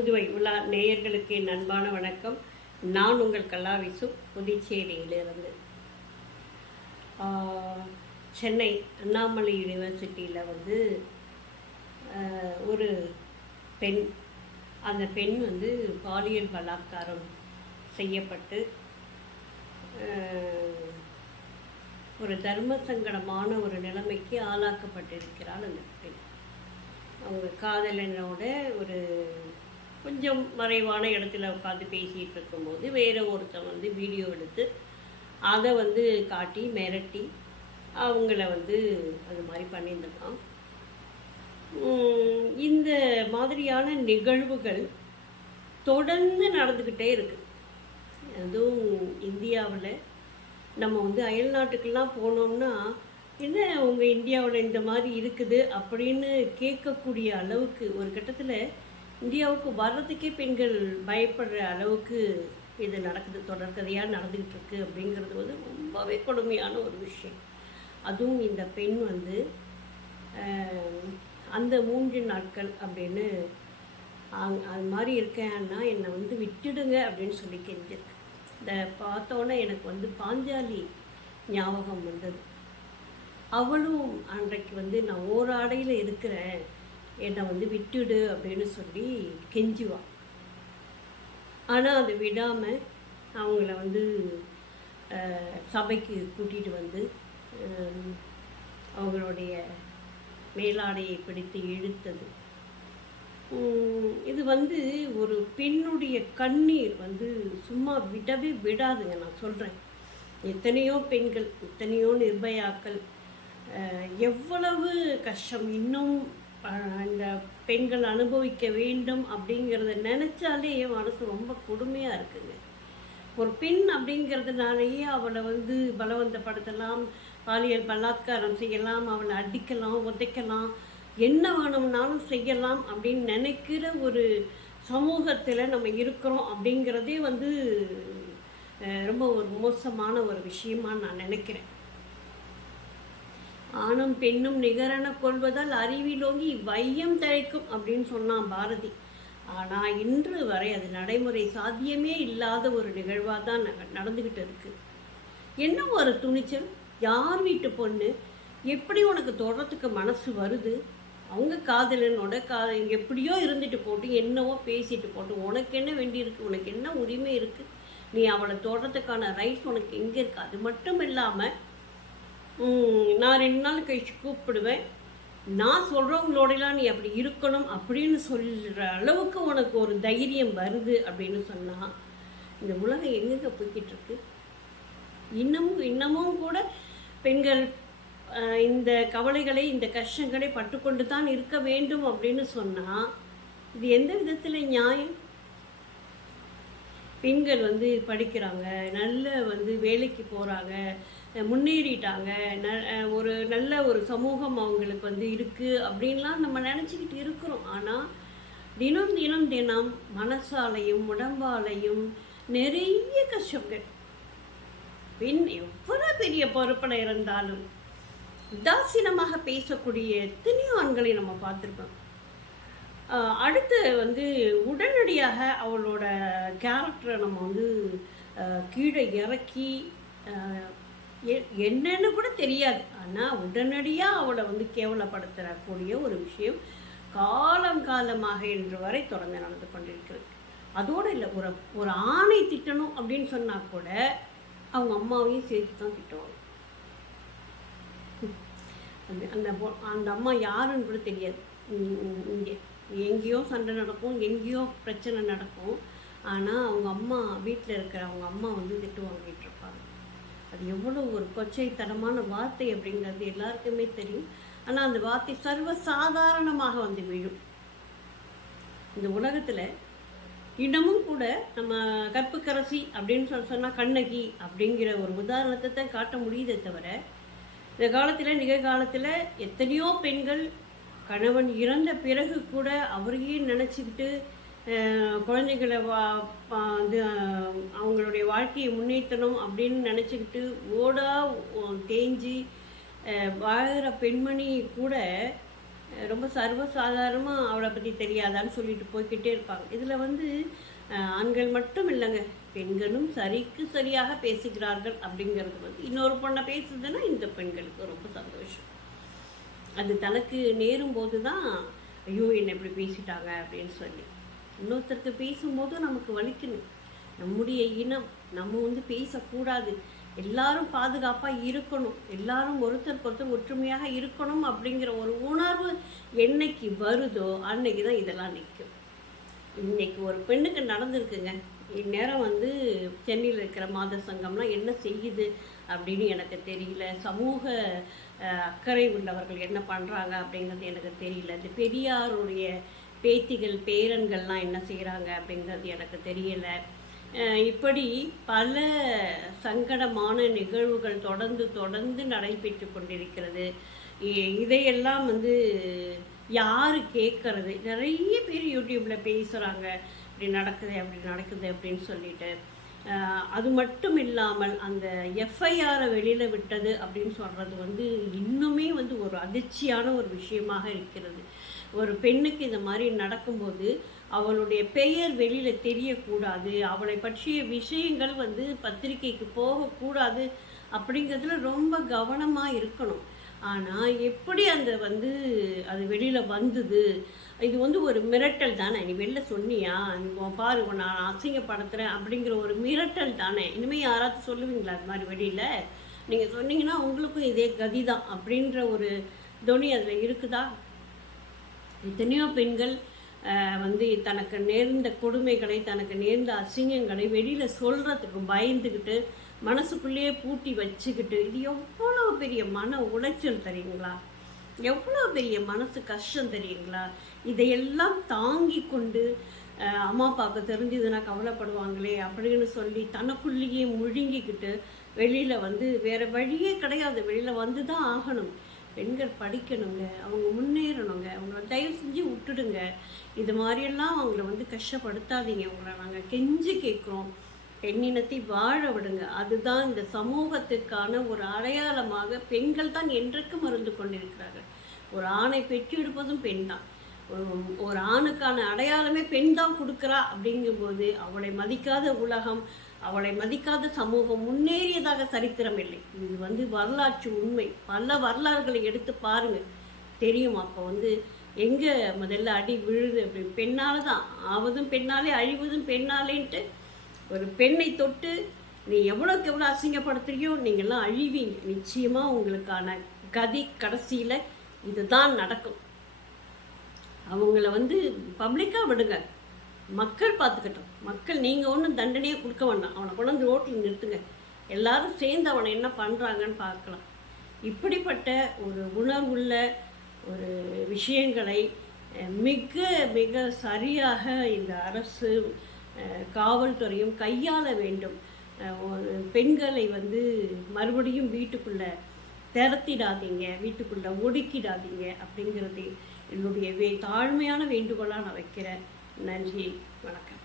புதுவை உலா நேயர்களுக்கு என் அன்பான வணக்கம். நான் உங்கள் கலாவிசு, புதுச்சேரியிலிருந்து. சென்னை அண்ணாமலை யூனிவர்சிட்டியில் ஒரு பெண், அந்த பெண் பாலியல் பலாத்காரம் செய்யப்பட்டு ஒரு தர்ம சங்கடமான ஒரு நிலைமைக்கு ஆளாக்கப்பட்டிருக்கிறாள் அந்த பெண். அவங்க காதலனோட ஒரு கொஞ்சம் மறைவான இடத்துல உட்காந்து பேசிகிட்டு இருக்கும்போது வேறு ஒருத்தன் வீடியோ எடுத்து அதை காட்டி மிரட்டி அவங்கள அது மாதிரி பண்ணியிருந்திருக்கான். இந்த மாதிரியான நிகழ்வுகள் தொடர்ந்து நடந்துக்கிட்டே இருக்குது. அதுவும் இந்தியாவில் நம்ம அயல் நாட்டுக்கெல்லாம் போனோம்னா, என்ன உங்கள் இந்தியாவில் இந்த மாதிரி இருக்குது அப்படின்னு கேட்கக்கூடிய அளவுக்கு ஒரு கட்டத்தில் இந்தியாவுக்கு வர்றதுக்கே பெண்கள் பயப்படுற அளவுக்கு இது நடக்குது, தொடர்கதையாக நடந்துக்கிட்டு இருக்கு. அப்படிங்கிறது ரொம்பவே கொடுமையான ஒரு விஷயம். அதுவும் இந்த பெண் அந்த 3 நாட்கள் அப்படின்னு அது மாதிரி இருக்கேன்னா என்னை விட்டுடுங்க அப்படின்னு சொல்லி கெஞ்சிருக்கு. இதை பார்த்தோன்னே எனக்கு பாஞ்சாலி ஞாபகம் வந்தது. அவளும் அன்றைக்கு நான் ஓராடையில் இருக்கிறேன், என்னை விட்டுடு அப்படின்னு சொல்லி கெஞ்சுவாள். ஆனால் அதை விடாமல் அவங்கள சபைக்கு கூட்டிகிட்டு அவங்களுடைய மேலாடையை பிடித்து இழுத்தது. இது ஒரு பெண்ணுடைய கண்ணீர் சும்மா விடவே விடாதுங்க. நான் சொல்கிறேன், எத்தனையோ பெண்கள், எத்தனையோ நிர்பயாக்கள், எவ்வளவு கஷ்டம் இன்னும் அந்த பெண்கள் அனுபவிக்க வேண்டும் அப்படிங்கிறத நினச்சாலே என் மனசு ரொம்ப கொடுமையாக இருக்குங்க. ஒரு பெண் அப்படிங்கிறதுனாலேயே அவளை பலவந்தப்படுத்தலாம், பாலியல் பலாத்காரம் செய்யலாம், அவளை அடிக்கலாம், உதைக்கலாம், என்ன வேணும்னாலும் செய்யலாம் அப்படின்னு நினைக்கிற ஒரு சமூகத்தில் நம்ம இருக்கிறோம். அப்படிங்கிறதே ரொம்ப ஒரு மோசமான ஒரு விஷயமா நான் நினைக்கிறேன். ஆணும் பெண்ணும் நிகரென கொள்வதால் அறிவிலோங்கி வையம் தழைக்கும் அப்படின்னு சொன்னான் பாரதி. ஆனால் இன்று வரை அது நடைமுறை சாத்தியமே இல்லாத ஒரு நிகழ்வாக தான் நடந்துக்கிட்டு இருக்கு. என்ன ஒரு துணிச்சல்! யார் வீட்டு பொண்ணு எப்படி உனக்கு தொடறதுக்கு மனசு வருது? அவங்க காதலனோட எப்படியோ இருந்துட்டு போட்டு, என்னவோ பேசிட்டு போட்டு, உனக்கு என்ன வேண்டியிருக்கு? உனக்கு என்ன உரிமை இருக்குது? நீ அவளை தொடறதுக்கான ரைட்ஸ் உனக்கு எங்கே இருக்குது? அது மட்டும் இல்லாமல் நான் 2 நாள் கழிச்சு கூப்பிடுவேன், நான் சொல்கிறவங்களோடலாம் நீ அப்படி இருக்கணும் அப்படின்னு சொல்கிற அளவுக்கு உனக்கு ஒரு தைரியம் வருது அப்படின்னு சொன்னால், இந்த உலகம் எங்கெங்கே போய்கிட்டு இருக்கு? இன்னமும் கூட பெண்கள் இந்த கவலைகளை, இந்த கஷ்டங்களை பட்டுக்கொண்டு தான் இருக்க வேண்டும் அப்படின்னு சொன்னால், இது எந்த விதத்தில் நியாயம்? பெண்கள் படிக்கிறாங்க, நல்ல வேலைக்கு போகிறாங்க, முன்னேறிட்டாங்க, ஒரு நல்ல ஒரு சமூகம் அவங்களுக்கு இருக்குது அப்படின்லாம் நம்ம நினச்சிக்கிட்டு இருக்கிறோம். ஆனால் தினம் தினம் தினம் மனசாலையும் உடம்பாலையும் நிறைய கஷ்டங்கள். பெண் எவ்வளோ பெரிய பொறுப்பில் இருந்தாலும் உதாசீனமாக பேசக்கூடிய எத்தனையோ ஆண்களை நம்ம பார்த்துருக்கோம். அடுத்து உடனடியாக அவளோட கேரக்டரை நம்ம கீழே இறக்கி என்னன்னு கூட தெரியாது, ஆனால் உடனடியாக அவளை கேவலப்படுத்தக்கூடிய ஒரு விஷயம் காலம் காலமாக இன்று வரை தொடர்ந்து நடந்து கொண்டிருக்கிறது. அதோடு இல்லை, ஒரு ஆணை திட்டணும் அப்படின்னு சொன்னால் கூட அவங்க அம்மாவையும் சேர்த்து தான் திட்டுவாங்க. அந்த அம்மா யாருன்னு கூட தெரியாது. இங்கே எங்கேயோ சண்டை நடக்கும், எங்கேயோ பிரச்சனை நடக்கும், ஆனால் அவங்க அம்மா வீட்டில் இருக்கிற அவங்க அம்மா திட்டு வாங்கிட்டு இருப்பாங்க. அது எவ்வளோ ஒரு கொச்சைத்தனமான வார்த்தை அப்படிங்கிறது எல்லாருக்குமே தெரியும். ஆனால் அந்த வார்த்தை சர்வ சாதாரணமாக விழும். இந்த உலகத்தில் இன்னமும் கூட நம்ம கற்புக்கரசி அப்படின்னு சொன்னால் கண்ணகி அப்படிங்கிற ஒரு உதாரணத்தை தான் காட்ட முடியுதே தவிர, இந்த காலத்தில் நிகழ்காலத்தில் எத்தனையோ பெண்கள் கணவன் இறந்த பிறகு கூட அவரையே நினச்சிக்கிட்டு குழந்தைகளை அவங்களுடைய வாழ்க்கையை முன்னேற்றணும் அப்படின்னு நினச்சிக்கிட்டு தேஞ்சி வாழ்கிற பெண்மணி கூட ரொம்ப சர்வசாதாரணமாக அவளை பற்றி தெரியாதான்னு சொல்லிட்டு போய்கிட்டே இருப்பாங்க. இதில் வந்து ஆண்கள் மட்டும் இல்லைங்க, பெண்களும் சரிக்கு சரியாக பேசுகிறார்கள் அப்படிங்கிறது வந்து இன்னொரு பொண்ணை பேசுதுன்னா இந்த பெண்களுக்கு ரொம்ப சந்தோஷம். அது தனக்கு நேரும் போது தான் ஐயோ என்னை இப்படி பேசிட்டாங்க அப்படின்னு சொல்லி. இன்னொருத்தருக்கு பேசும்போது நமக்கு வலிக்கணும். நம்முடைய இனம் நம்ம வந்து பேசக்கூடாது, எல்லாரும் பாதுகாப்பாக இருக்கணும், எல்லாரும் ஒருத்தருக்கு ஒருத்தர் ஒற்றுமையாக இருக்கணும் அப்படிங்கிற ஒரு உணர்வு என்னைக்கு வருதோ அன்னைக்கு தான் இதெல்லாம் நிற்கும். இன்னைக்கு ஒரு பெண்ணுக்கு நடந்திருக்குங்க. இந்நேரம் வந்து சென்னையில் இருக்கிற மாத சங்கம்லாம் என்ன செய்யுது அப்படின்னு எனக்கு தெரியல. சமூக அக்கறை உள்ளவர்கள் என்ன பண்ணுறாங்க அப்படிங்கிறது எனக்கு தெரியல. இந்த பெரியாருடைய பேத்திகள் பேரன்கள்லாம் என்ன செய்கிறாங்க அப்படிங்கிறது எனக்கு தெரியலை. இப்படி பல சங்கடமான நிகழ்வுகள் தொடர்ந்து நடைபெற்று கொண்டிருக்கிறது. இதையெல்லாம் வந்து யார் கேட்கறது? நிறைய பேர் யூடியூப்பில் பேசுகிறாங்க, இப்படி நடக்குது அப்படின்னு சொல்லிட்டு. அது மட்டும் இல்லாமல் அந்த எஃப்ஐஆரை வெளியில் விட்டது அப்படின்னு சொல்கிறது வந்து இன்னுமே வந்து ஒரு அதிர்ச்சியான ஒரு விஷயமாக இருக்கிறது. ஒரு பெண்ணுக்கு இந்த மாதிரி நடக்கும்போது அவளுடைய பெயர் வெளியில் தெரியக்கூடாது, அவளை பற்றிய விஷயங்கள் வந்து பத்திரிகைக்கு போகக்கூடாது அப்படிங்கிறதுல ரொம்ப கவனமாக இருக்கணும். ஆனால் எப்படி அந்த வந்து அது வெளியில் வந்தது? இது வந்து ஒரு மிரட்டல் தானே. நீ வெளில சொன்னியா, பாரு நான் அசிங்கப்படுத்துகிறேன் அப்படிங்கிற ஒரு மிரட்டல் தானே. இனிமேல் யாராவது சொல்லுவீங்களா அது மாதிரி வெளியில்? நீங்கள் சொன்னீங்கன்னா உங்களுக்கும் இதே கதி தான் அப்படின்ற ஒரு தொனி அதில் இருக்குதா? எத்தனையோ பெண்கள் வந்து தனக்கு நேர்ந்த கொடுமைகளை, தனக்கு நேர்ந்த அசிங்கங்களை வெளியில் சொல்கிறதுக்கு பயந்துக்கிட்டு மனசுக்குள்ளேயே பூட்டி வச்சுக்கிட்டு, இது எவ்வளோ பெரிய மன உளைச்சல் தெரியுங்களா? எவ்வளோ பெரிய மனசு கஷ்டம் தெரியுங்களா? இதையெல்லாம் தாங்கி கொண்டு அம்மா அப்பாவுக்கு தெரிஞ்சதுன்னா கவலைப்படுவாங்களே அப்படின்னு சொல்லி தனக்குள்ளேயே முழுங்கிக்கிட்டு வெளியில் வந்து வேறு வழியே கிடையாது, வெளியில் வந்து தான் ஆகணும். பெண்கள் படிக்கணுங்க, அவங்க முன்னேறணுங்க, அவங்கள தயவு செஞ்சு விட்டுடுங்க. இது மாதிரியெல்லாம் அவங்கள வந்து கஷ்டப்படுத்தாதீங்க. உங்களை நாங்கள் கெஞ்சி கேட்குறோம். பெண்ணினத்தை வாழ விடுங்க. அதுதான் இந்த சமூகத்துக்கான ஒரு அடையாளமாக பெண்கள் தான் என்றைக்கும் மருந்து கொண்டிருக்கிறார்கள். ஒரு ஆணை பெற்றெடுப்பதும் பெண் தான். ஒரு ஆணுக்கான அடையாளமே பெண் தான் கொடுக்குறா. அப்படிங்கும்போது அவளை மதிக்காத உலகம், அவளை மதிக்காத சமூகம் முன்னேறியதாக சரித்திரம் இல்லை. இது வந்து வரலாற்று உண்மை. பல வரலாறுகளை எடுத்து பாருங்க, தெரியும். அப்போ வந்து எங்கே முதல்ல அடி விழுது அப்படி பெண்ணால் தான். ஆவதும் பெண்ணாலே அழிவதும் பெண்ணாலேன்ட்டு ஒரு பெண்ணை தொட்டு நீ எவ்வளோக்கு எவ்வளோ அசிங்கப்படுத்துறியோ நீங்கள்லாம் அழிவீங்க. நிச்சயமாக உங்களுக்கான கதி கடைசியில் இதுதான் நடக்கும். அவங்கள வந்து பப்ளிக்காக விடுங்க, மக்கள் பார்த்துக்கட்டும். மக்கள் நீங்கள் ஒன்றும் தண்டனையே கொடுக்க வேண்டாம். அவனை கொண்டாந்து ரோட்டில் நிறுத்துங்க, எல்லாரும் சேர்ந்து அவனை என்ன பண்ணுறாங்கன்னு பார்க்கலாம். இப்படிப்பட்ட ஒரு உணர்வுள்ள ஒரு விஷயங்களை மிக மிக சரியாக இந்த அரசு காவல்துறையும் கையாள வேண்டும். பெண்களை வந்து மறுபடியும் வீட்டுக்குள்ளே திரத்திடாதீங்க, வீட்டுக்குள்ளே ஒடுக்கிடாதீங்க அப்படிங்கிறது என்னுடைய தாழ்மையான வேண்டுகோளாக நான் வைக்கிறேன். நன்றி, வணக்கம்.